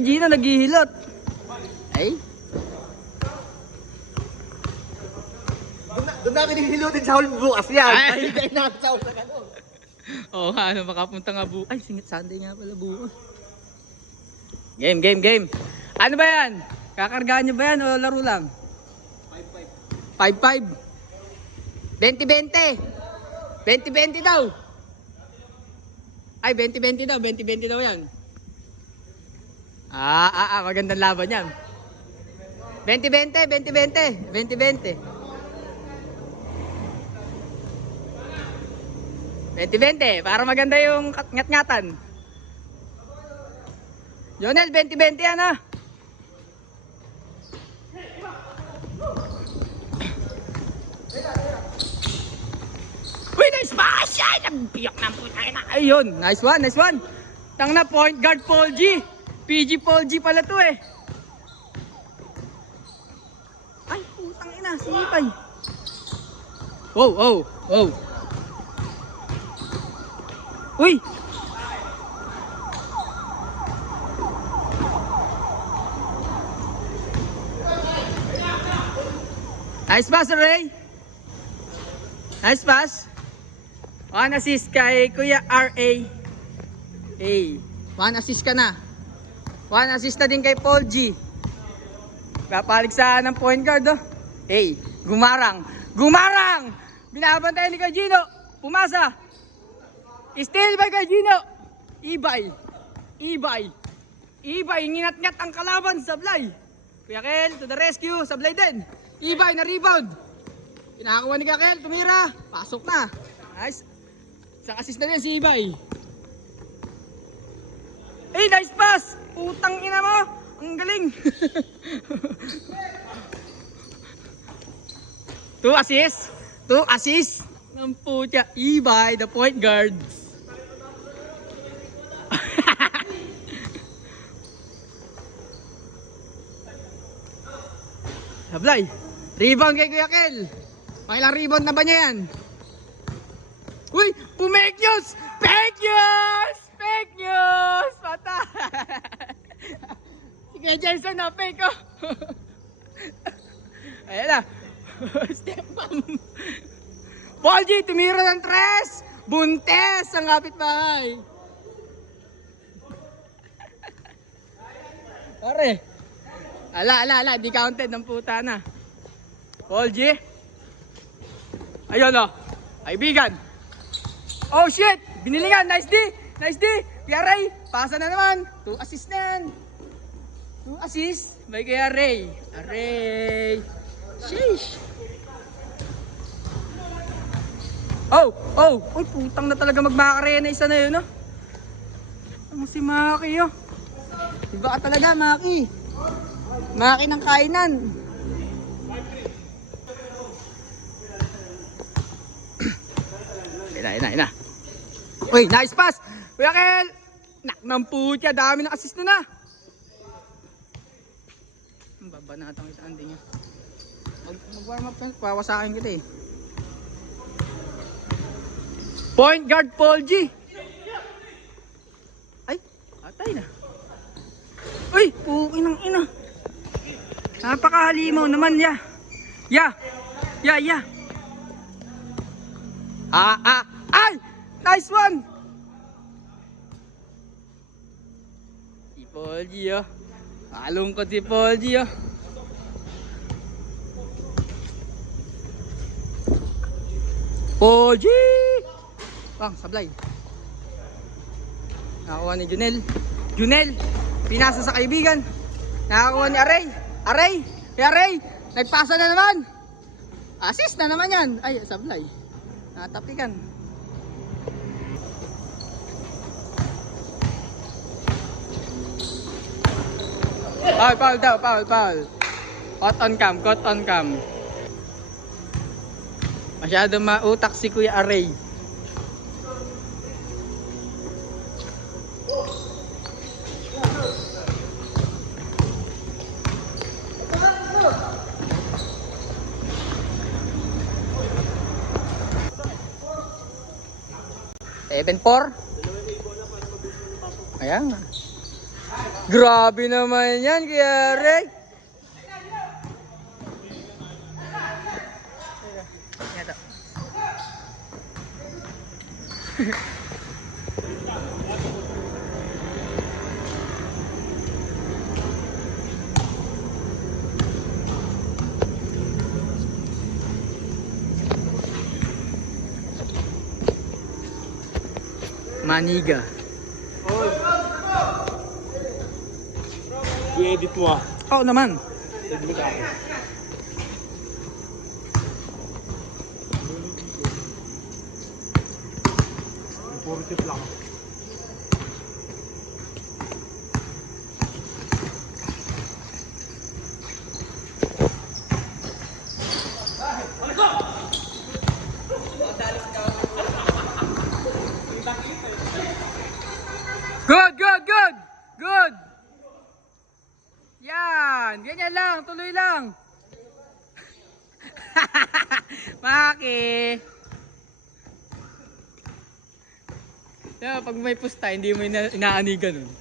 Gino naghihilot. Ay. Doon namin hihilutin sa hall bukas yan. Ay. Ay, natin sa hall na gano'n. Oo nga, ano, makapunta nga bukas. Ay, singit Sunday nga pala bukas. Game. Ano ba yan? Kakargaan nyo ba yan o laro lang? 5-5. 20-20. 20-20 daw. Ay, 20-20 daw. 20-20 daw yan. Magandang laban yan. 20-20. 20-20. 20-20. Para maganda yung ngat-ngatan. Jonel, 20-20 yan ha. Uy, nice pass yan! Nagbiyak ng puta na. Ayun, nice one. Tang na, point guard Paul G. PG Paul G pala to eh. Ay, putang ina, sipay. Wow. Uy! Nice pass, Ray. Nice pass. One assist kay Kuya R.A. Hey, one assist ka na. One assist na din kay Paul G. Kapaligsahan ng point guard, oh. Hey, gumarang! Binabantay ni kay Gino. Pumasa. Steal by kay Gino. Ibay. Nginat-ngat ang kalaban. Sablay. Kuya Kel to the rescue. Sablay din. Ibay na rebound. Pinakakuha ni Kuya Kel. Tumira. Pasok na. Nice. Isang assist na rin si Ibay. Hey, nice pass. Putang ina mo. Ang galing. 2 assists. Ng putya. Ibay, the point guard. Sablay. Rebound kay Kuya Kel. Pakilang rebound na ba niya yan? Uy! Fake news! Pata! Si Kuya Jason na fake oh. Ayan na. Step bam. Paul G, tumira ng tres. Buntes ang kapitbahay. Pare. Ala, di counted ng puta na. Paul G. Ayun o. Kaibigan. Oh shit! Binilingan. Nice D. Kuya Ray. Pasa na naman. 2 assists na yan. 2 assists. By Kuya Ray. Aray. Sheesh. Uy, putang na talaga magmakarena. Isa na yun, oh. Ang si Maki, oh. Iba ka talaga, Maki. Maki ng kainan. Ina. Uy, nice pass. Kuya Kel. Nak ng putya. Dami ng assist na. Ang babanatang itaan din niya. Mag-warm up. Pawasakin kita eh. Point guard Paul G. Ay, atay na. Uy, pukin ng ina. Napakahalimaw naman ya. Ya. Ay! Nice one! Si Paul G, oh. Malungkot si Paul G, oh. Paul G! Bang, sablay. Nakakuha ni Junel, pinasa sa kaibigan. Nakakuha ni Aray, nagpasa na naman. Assist na naman yan. Ay, sablay. Natapikan. Foul. Caught on cam. Masyado mautak si Kuya Aray. Even 4. Ayan nga. Grabe naman yan, Kuya Ray. Ito. Maniga. I-edit mo ah. Oo naman. Puro tip lang. Good, good, good! Good! Yan! Ganyan lang, tuloy lang. Maki! Yeah, pag may pusta, hindi mo inaanigan nun.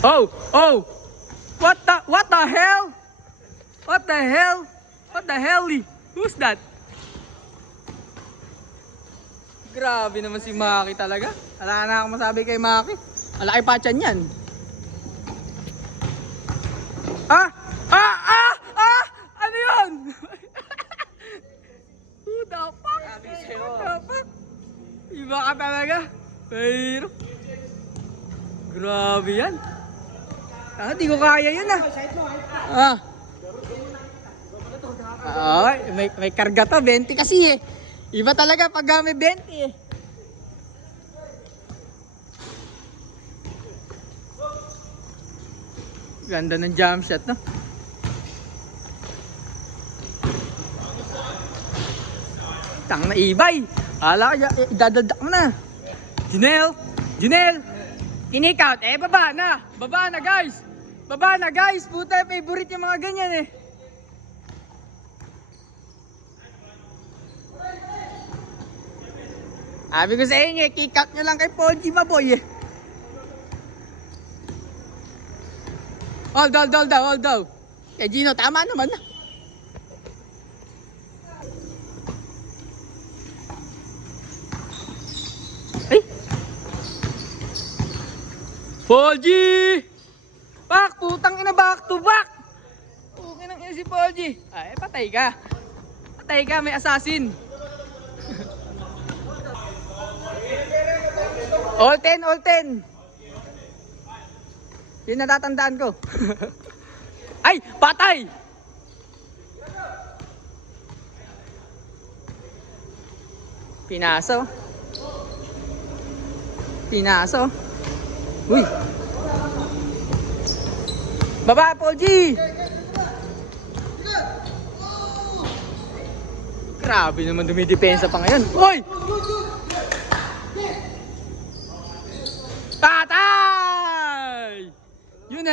Oh! Oh! What the hell? What the hell? What the hell? Who's that? Grabe naman si Maki talaga. Wala na akong masabi kay Maki. Malaki pa tiyan yan. Ah! Ah! Ah! Ah! Ano yun? Who the fuck? What the fuck? Iba ka talaga. Pero grabe yan. Ah, di ko kaya yun ah. Ah. May karga to, 20 kasi eh. Iba talaga pag may 20 eh. Ganda ng jump shot, no? Tang na ibay. Hala ka, idadadak mo na. Junel! Junel! Kinik-out. Eh, baba na. Baba na, guys. Baba na, guys. Puta, favorite yung mga ganyan eh. Sabi ko sa inyo, kick out nyo lang kay Polgy Baboy eh. Hold daw. Kay Gino, tama naman na. Ay! Polgy! Pak! Putang ina, back to back! Putang ina si Polgy. Ay, patay ka. Patay ka, may assassin. All 10, all 10. Yun natatandaan ko. Ay, patay! Pinaso. Pinaso. Uy. Baba, Polgy! Grabe naman dumidepensa pa ngayon. Uy! Patay! You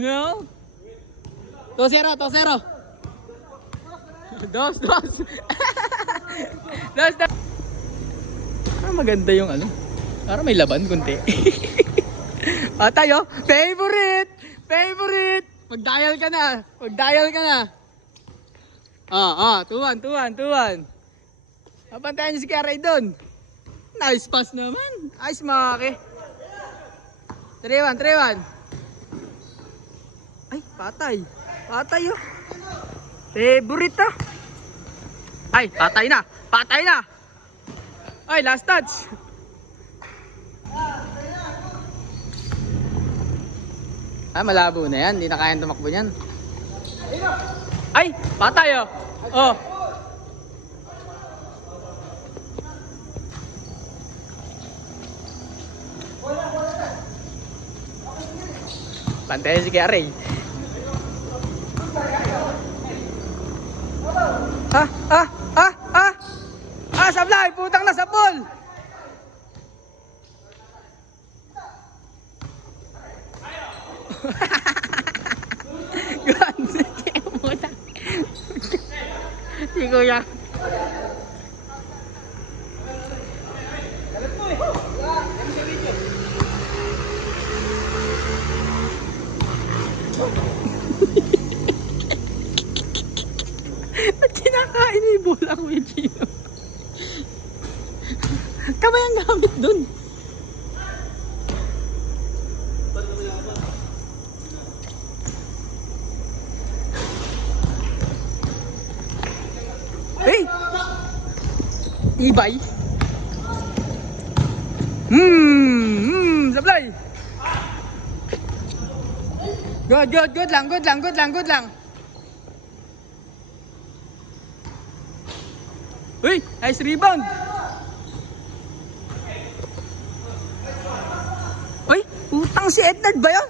know? 2-0, 2-0. Dos. Ah, maganda yung ano. Parang may laban kunti. Patay oh. Favorite! Mag-dial ka na. 2-1. Napantayan niyo si Kiaray doon. Nice pass naman. Ayos Maki. 3-1. Ay, patay oh. Favorite ah. Ay, patay na. Ay, last touch. Ah, malabo na yan. Hindi na kayang tumakbo yan. Ay, patay oh. Oh. Pantay si Kiaray. Sablay, putang na sa pool. si Kuya. Ba't kinakain mo yung bola, Kuya Gino? Kamay ang gamit dun. Hey! Ibay? Sablay! Good lang. Uy, nice rebound! Uy, utang si Ednard ba yun?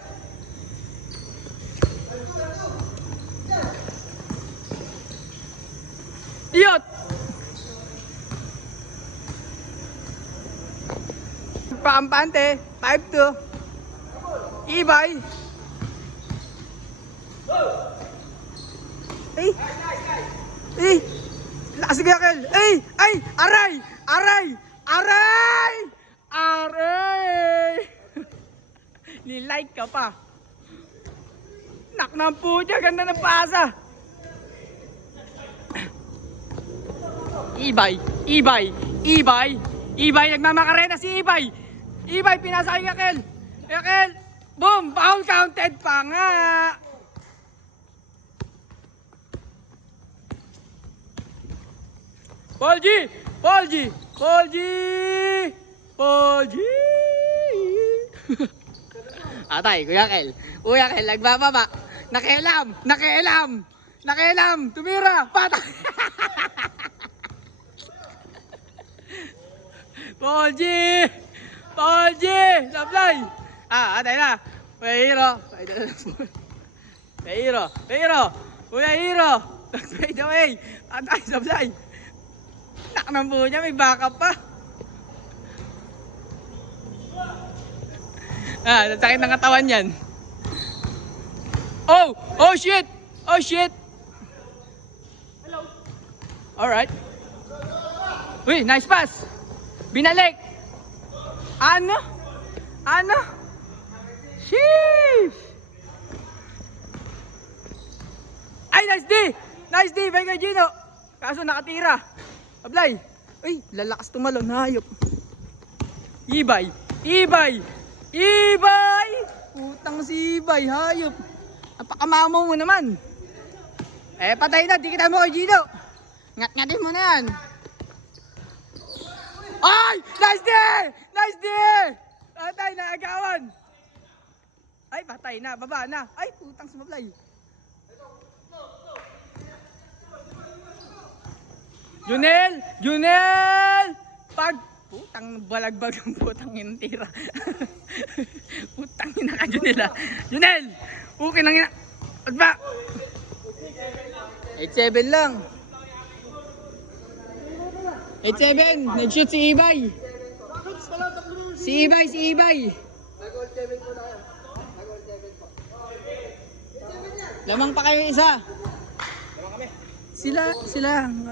Iyot! Paampante, 5-2. Ibay! Eh! Lakas si Gakel! Ay! Aray! Nilike ka pa. Naknang po dyan, ganda ng pasa. Ibay, nagmamakarena si Ibay. Ibay, pinasa kay Gakel. Boom, foul counted pa nga. Paul G! Atay, Kuya Kel, nagbababa. Nakialam, tumira, patay. Paul G! Supply! Atay na. Kuya Hero. Fade away. Atay, supply. Naknang po niya, may backup pa. Sakit ng katawan yan. Oh shit! Hello. Alright. Uy, nice pass. Binalik. Ano? Sheesh! Ay, nice D, by kay Gino. Kaso nakatira. Ablay. Uy, lalakas tumalon, hayop. Ibay! Utang si Ibay, hayop. Napakamamaw mo naman. Patay na, dikitan mo kay Gino. Ngat-ngatin mo na yan. Ay! Nice D! Patay na, agawan. Ay, patay na, baba na. Ay, putang sumablay. Junel! Putang balagbag ang putang yung tira. Putang ina ka, Junel! Okay lang yan. At ba? 8-7 lang. 8-7. Nag-shoot si Ibay. Si Ibay. Lamang pa kayo isa. Sila,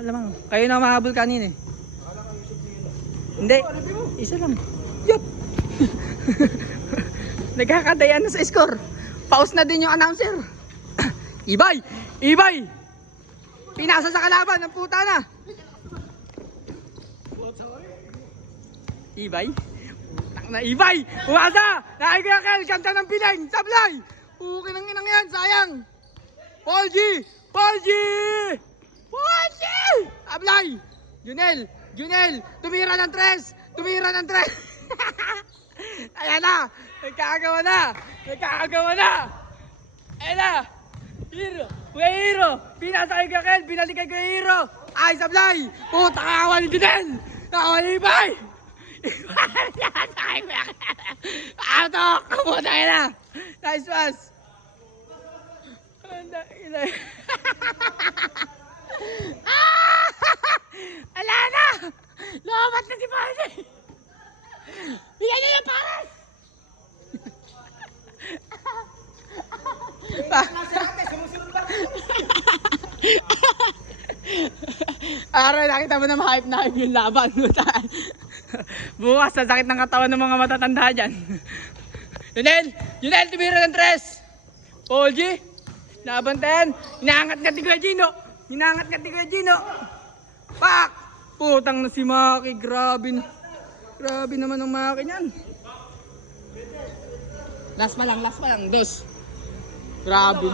lamang. Kayo na mahabol kanina eh. Hindi, isa lang. Yup! Nagkakadayan na sa score. Pause na din yung announcer. Ibay! Pinasa sa kalaban ng puta na. Ibay? Putang na Ibay! Umasa! Nakikakal! Ganda ng piling! Sablay! Okay nang inang yan! Sayang! Paul G! Ablay! Junel! Tumira ng tres! Ayan na! Nagkakagawa na! Ayan na! Hero! Pinasa kay Gakel! Binalik kay Hero! Ay, Sablay! Puta kawa ni Junel! Kawa ni Ibay! Atok! Kamuta ka na! Nice pass! Ala na! Lobat na si Pasi! Bigyan niyo yung pares! Sumusunod ba? Aray, nakita mo na ma-hype na hype yung laban. Bukas, sa sakit ng katawan ng mga matatanda dyan. Yunel, tumira ng tres. Paul G, nabantayan. Inaangat ka ni Kuya Gino. Pak! Putang na si Maki, grabe na. Grabe naman ang Maki niyan. Last pa lang, dos. Grabe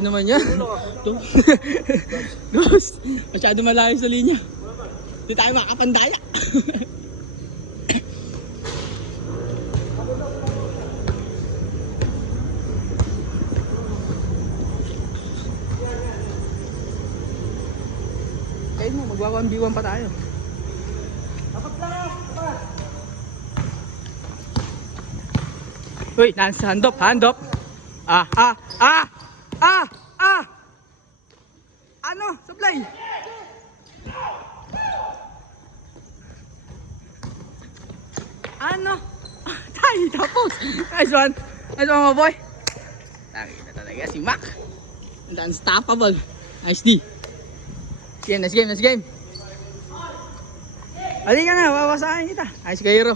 naman yan. Dos. Masyado malayo sa linya. Hindi tayo makapandaya. Kain mo, magwa-1v1 pa tayo. Uy, nasa hand up. Ano? Supply. Ano? Tayo tapos. Nice one mga boy. Nakita talaga si Mac. Unstoppable. Nice D. Next game. Halika na, wawasakin kita. Nice ka, hero.